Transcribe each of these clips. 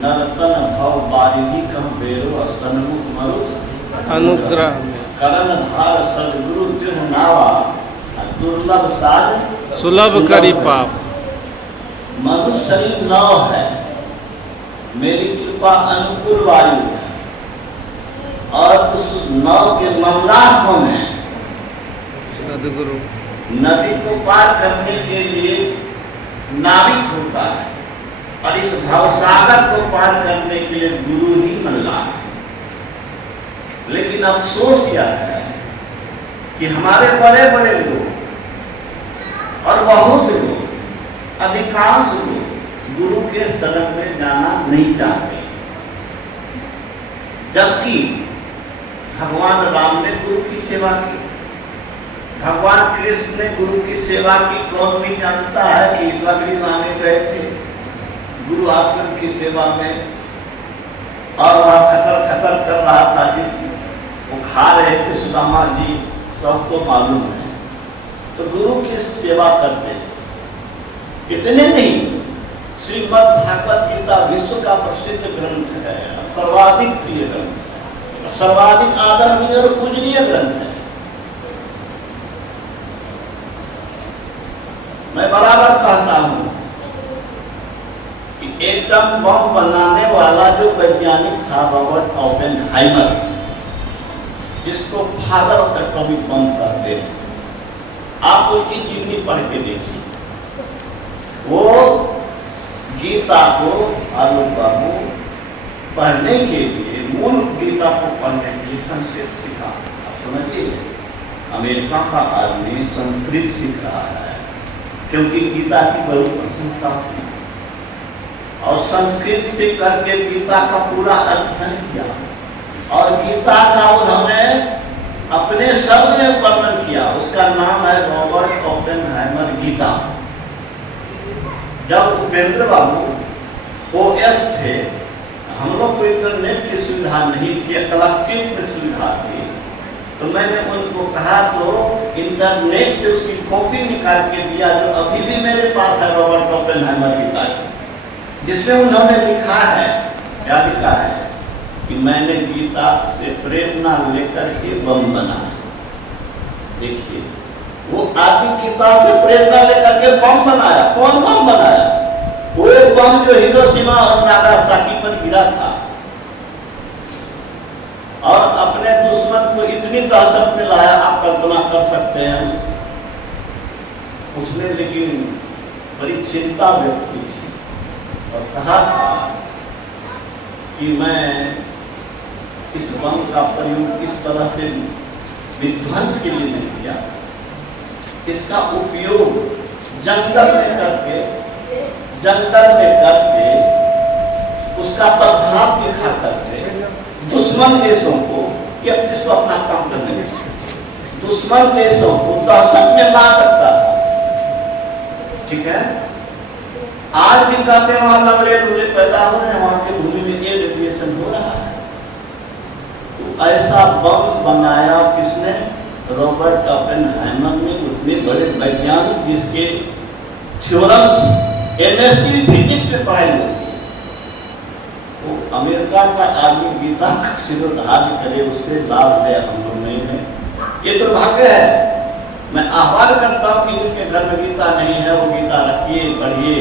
नरतन भव बारिधि कम बेरो सन्मुख मरुत अनुग्रह में करण धार सदगुरु तिरु नावा दुर्लभ साज सुलभ करी पाप। मनुष्य शरीर नाव है, मेरी कृपा अनुकूल वायु है, और उस नाव के ममलाक कौन है? सदगुरु। नदी को पार करने के लिए नाविक होता है, और इस भवसागर को पार करने के लिए गुरु ही मल्लाह है। लेकिन अफसोस यह है कि हमारे बड़े बड़े लोग और बहुत लोग, अधिकांश लोग गुरु के शरण में जाना नहीं चाहते, जबकि भगवान राम ने गुरु की सेवा की, भगवान कृष्ण ने गुरु की सेवा की। कौन नहीं जानता है कि लकड़ी लाने गए थे गुरु आश्रम की सेवा में, और वह खतर खतर कर रहा था जी, वो खा रहे थे सुदामा जी, सबको मालूम है। तो गुरु की सेवा करते थे। इतने नहीं, श्रीमद् भागवत गीता विश्व का प्रसिद्ध ग्रंथ है, सर्वाधिक प्रिय ग्रंथ है, सर्वाधिक आदरणीय और पूजनीय ग्रंथ है। मैं बराबर कहता हूं कि एटम बम बनाने वाला जो वैज्ञानिक था रॉबर्ट ओपेनहाइमर, जिसको फादर ऑफ एटॉमिक बम कहते हैं, आप उसकी जीवनी पढ़ के देखिए। वो गीता को आलोक बाबू पढ़ने के लिए, मूल गीता को पढ़ने के लिए संस्कृत सीखा। आप समझिए, अमेरिका का आदमी संस्कृत सीख रहा है क्योंकि गीता की बड़ी प्रशंसा थी, और संस्कृत सीख करके गीता का पूरा अध्ययन किया, और गीता का उन्होंने अपने शब्द में वर्णन किया। उसका नाम है रॉबर्ट ओपेनहाइमर गीता। जब उपेंद्र बाबू ओएस थे, हम लोग को इंटरनेट की सुविधा नहीं थी, कलेक्टिव में सुविधा थी, तो मैंने उनको कहा तो इंटरनेट से उसकी कॉपी निकाल के दिया, जो अभी भी मेरे पास है, रॉबर्ट ओपेनहाइमर गीता, जिसमें उन्होंने लिखा है, क्या लिखा है कि मैंने गीता से प्रेरणा लेकर के बम बनाया। देखिए, वो आदमी गीता से प्रेरणा लेकर के बम बनाया। कौन बम बनाया? वो बम जो हिरोशिमा और नागासाकी पर गिरा था, और अपने दुश्मन को इतनी दहशत में लाया, आप कल्पना कर सकते हैं। उसने लेकिन बड़ी चिंता व्यक्त की थी और कहा था कि मैं इस बम का प्रयोग इस तरह से विध्वंस के लिए नहीं किया, इसका उपयोग जंगल में करके उसका प्रभाव दिखा करके दुश्मन देशों को, ये जिसको अपना काम करने, दुश्मन देशों को दहशत में ला सकता था। ठीक है, आज भी कहते हैं वहां लंगड़े पैदा हो रहे हैं, वहां की भूमि में ये रेडिएशन हो रहा है। तो ऐसा बम बनाया किसने? रॉबर्ट ओपेनहाइमर ने, उतने बड़े वैज्ञानिक जिसके थ्योरम्स एमएससी फिजिक्स में पढ़ाई होती है। वो अमेरिका का आदमी गीता का शिरोधार्य करे, उससे लाभ है, हम लोग नहीं है। ये दुर्भाग्य है। मैं आह्वान करता हूँ कि जिनके घर में गीता नहीं है वो गीता रखिए, पढ़िए,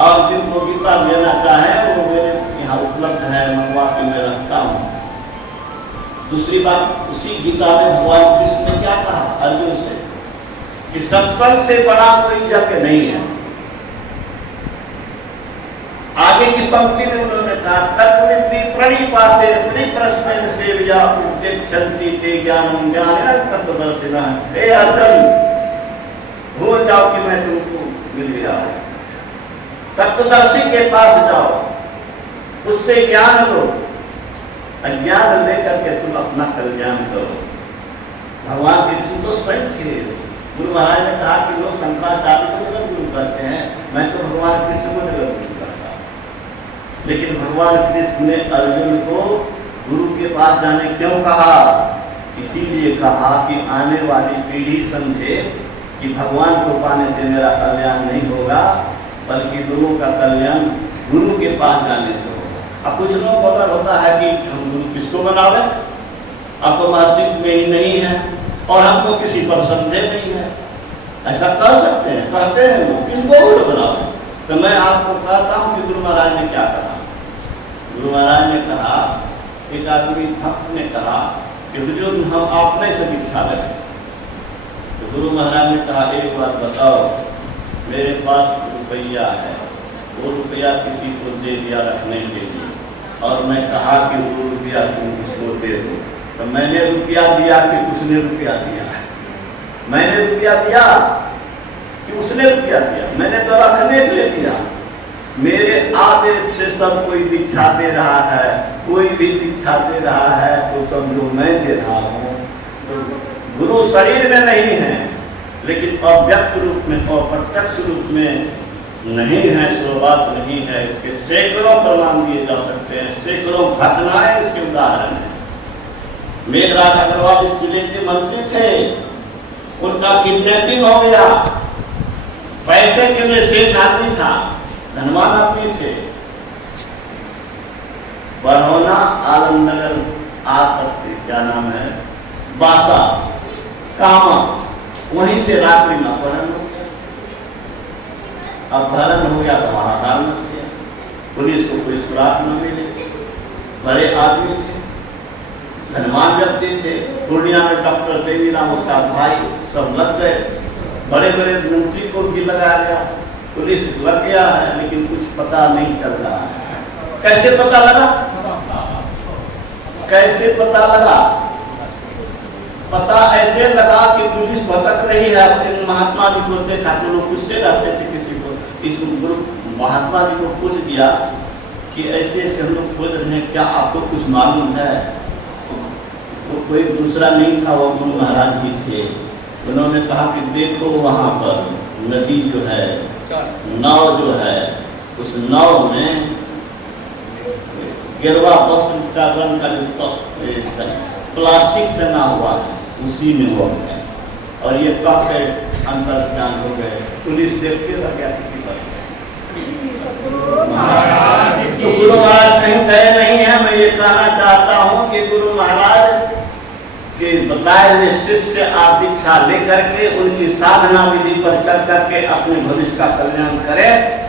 और जिनको गीता लेना चाहे वो मेरे यहाँ उपलब्ध है, मंगवा के मैं रखता हूँ। दूसरी बात, उसी गीता में भगवान कृष्ण ने क्या कहा अर्जुन से कि सत्संग से बड़ा कोई यज्ञ नहीं है। आगे की पंक्ति में उन्होंने कहा तत्विद्धि प्रणिपाते परिप्रश्नेन सेवया उपदेक्षन्ति ते ज्ञानं ज्ञानिनः तत्त्वदर्शिनः। हे अर्जुन, भूल जाओ कि मैं तुमको मिल गया, तत्वदर्शी के पास जाओ, उससे ज्ञान लो, अज्ञान लेकर के तुम अपना कल्याण करो। भगवान कृष्ण तो स्वयं थे। गुरु महाराज ने कहा कि लोग शंकराचार्य को जगत गुरु करते हैं, मैं तो भगवान कृष्ण को जगत गुरु करता। लेकिन भगवान कृष्ण ने अर्जुन को गुरु के पास जाने क्यों कहा? इसीलिए कहा कि आने वाली पीढ़ी समझे कि भगवान को पाने से मेरा कल्याण नहीं होगा, बल्कि लोगों का कल्याण गुरु के पास जाने से होगा। अब कुछ लोग अगर होता है कि हम गुरु किसको बनावे, अब तो महर्षि में ही नहीं है और हमको किसी पर संदेह नहीं है, ऐसा कर सकते हैं, कहते हैं लोग, किनको गुरु बनावे। तो मैं आपको कहता हूँ कि गुरु महाराज ने क्या कहा। गुरु महाराज ने कहा, एक आदमी भक्त ने कहा कि हुजूर हम आपने से दीक्षा लें। तो गुरु महाराज ने कहा, एक बात बताओ, मेरे पास रुपया है, वो रुपया किसी को दे दिया रखने के लिए, और मैं कहा कि वो रुपया तुम उसको दे दो, तो मैंने रुपया दिया कि उसने रुपया दिया? मैंने रुपया दिया कि उसने रुपया दिया? मैंने तो रखने के लिए दिया। मेरे आदेश से सब कोई दीक्षा दे रहा है, कोई भी दीक्षा दे रहा है तो समझो मैं दे रहा हूँ। तो गुरु शरीर में नहीं है, लेकिन अव्यक्त रूप में और प्रत्यक्ष रूप में नहीं है, सो बात नहीं है। इसके सैकड़ों प्रमाण दिए जा सकते हैं, सैकड़ों घटनाएं इसके उदाहरण हैं। मेघराज अग्रवाल इस जिले के मंत्री थे, उनका किडनैपिंग हो गया, पैसे के लिए शेष आदमी था, धनवान आदमी थे। बरहौना आलमनगर आसक्ति क्या नाम है, बासा कामा, वहीं से रात्रि में अपहरण हो गया। अपहरण हो गया तो हाहाकार मच गया, पुलिस को कोई सुराग न मिले। बड़े आदमी थे, धनवान व्यक्ति थे, पूर्णिया में डॉक्टर देवीराम उसका भाई, सब लग गए। बड़े बड़े मंत्री को भी लगाया गया, पुलिस लग गया है, लेकिन कुछ पता नहीं चल रहा है। कैसे पता लगा? कैसे पता लगा? पता ऐसे लगा कि पुलिस भटक रही है। अपने महात्मा जी को देखा तो लोग पूछते रहते थे किसी को, इस गुरु महात्मा जी को पूछ दिया कि ऐसे ऐसे हम लोग खोज रहे हैं, क्या आपको कुछ मालूम है? वो कोई दूसरा नहीं था, वो गुरु महाराज जी थे। उन्होंने कहा कि देखो वहाँ पर नदी जो है, नाव जो है, उस नाव में गिरवा वस्त्र का रंग का जो प्लास्टिक टना हुआ है, उसी में वो है। और ये कब के अंतर ज्ञान हो गए, पुलिस देखते रह गया किसी पर। तो गुरु महाराज कहीं गए नहीं है। मैं ये कहना चाहता हूँ कि गुरु महाराज के बताए हुए शिष्य आप दीक्षा लेकर के उनकी साधना विधि पर चल करके अपने भविष्य का कल्याण करें।